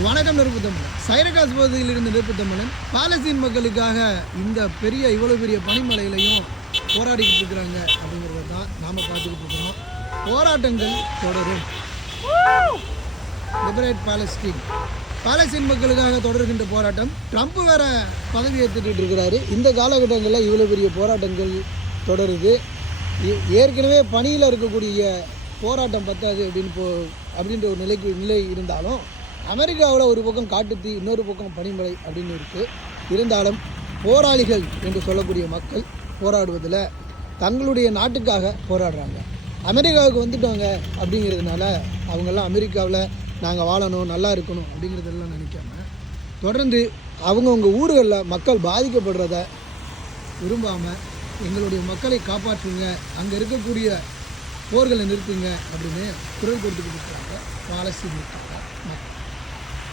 வணக்கம் நெருப்பு தமிழன். சைரகாஸ் பகுதியிலிருந்து நெருப்பு தமிழன். பாலஸ்தீன் மக்களுக்காக இந்த இவ்வளோ பெரிய பனிமலையிலையும் போராடிக்கிட்டு இருக்கிறாங்க அப்படிங்கிறத தான் நாம் பார்த்துக்கிட்டு இருக்கிறோம். போராட்டங்கள் தொடரும். லிபரேட் பாலஸ்தீன் மக்களுக்காக தொடர்கின்ற போராட்டம். ட்ரம்ப் வேற பதவி ஏற்றுக்கிட்டு இருக்கிறாரு. இந்த காலகட்டங்களில் இவ்வளோ பெரிய போராட்டங்கள் தொடருது. ஏற்கனவே பணியில் இருக்கக்கூடிய போராட்டம் பத்தாது அப்படின்ற ஒரு நிலை இருந்தாலும் அமெரிக்காவில் ஒரு பக்கம் காட்டுத்தீ, இன்னொரு பக்கம் பனிமழை அப்படின்னு இருக்குது. இருந்தாலும் போராளிகள் என்று சொல்லக்கூடிய மக்கள் போராடுவதில் தங்களுடைய நாட்டுக்காக போராடுறாங்க. அமெரிக்காவுக்கு வந்துட்டோங்க அப்படிங்கிறதுனால அவங்கெல்லாம் அமெரிக்காவில் நாங்கள் வாழணும், நல்லா இருக்கணும் அப்படிங்கிறதெல்லாம் நினைக்காம தொடர்ந்து அவங்கவுங்க ஊர்களில் மக்கள் பாதிக்கப்படுறத விரும்பாமல் எங்களுடைய மக்களை காப்பாற்றுங்க, அங்கே இருக்கக்கூடிய போர்களை நிறுத்துங்க அப்படின்னு குரல் கொடுத்துக்கிட்டு இருக்கிறாங்க பாலஸ்தீன் மக்கள்.